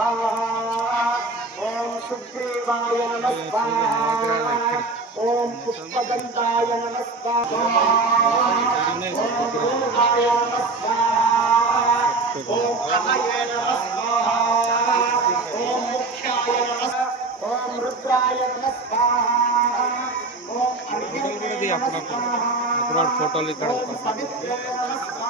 स्वाहा ॐ सुग्रीवाय नमः स्वाहा ॐ पुष्पगन्धाय नमः स्वाहा ॐ रूपाय नमः स्वाहा ॐ अहये नमः स्वाहा ॐ मुख्याय नमः ॐ रुद्राय नमः स्वाहा ॐ अर्घ्याय नमः स्वाहा ॐ सवित्रे नमः स्वाहा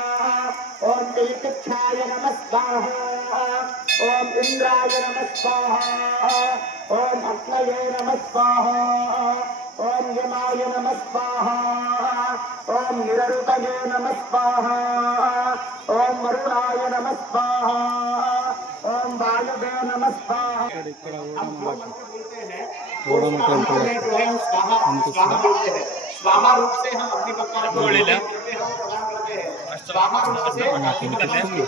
ओम तीतिक्षाय नम स्वाहा ओम इन्द्राय नम स्वाहा ओम अग्नये नम स्वाहा ओम यमाय नम स्वाहा ओम निरूप नम स्वाहा ओम वरुणाय नम तो स्वाहा ओम वायुवे नम स्वाहा बोलते हैं बोलते हैं। स्वाहा रूप से हम अपनी भगवान को हैं, प्रदान करते हैं। स्वाहा रूप से को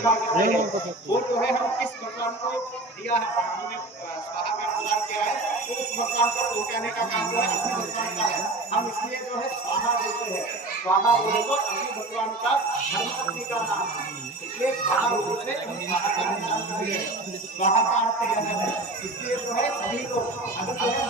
करते हैं। वो जो है हम किस भगवान को दिया है हमने स्वाहा का प्रदान किया है तो उस भगवान को पहुँचाने का काम जो है अपनी भगवान का है। हम इसलिए जो है स्वाहा बोलते हैं। स्वाहा बोले तो अपनी भगवान का धर्म पत्नी का नाम। है इसलिए स्वाहा रूप से हम स्वाहा का प्रदान करेंगे स्वाहा का अर्थ यह है? इसलिए जो है सभी लोग अगर जो है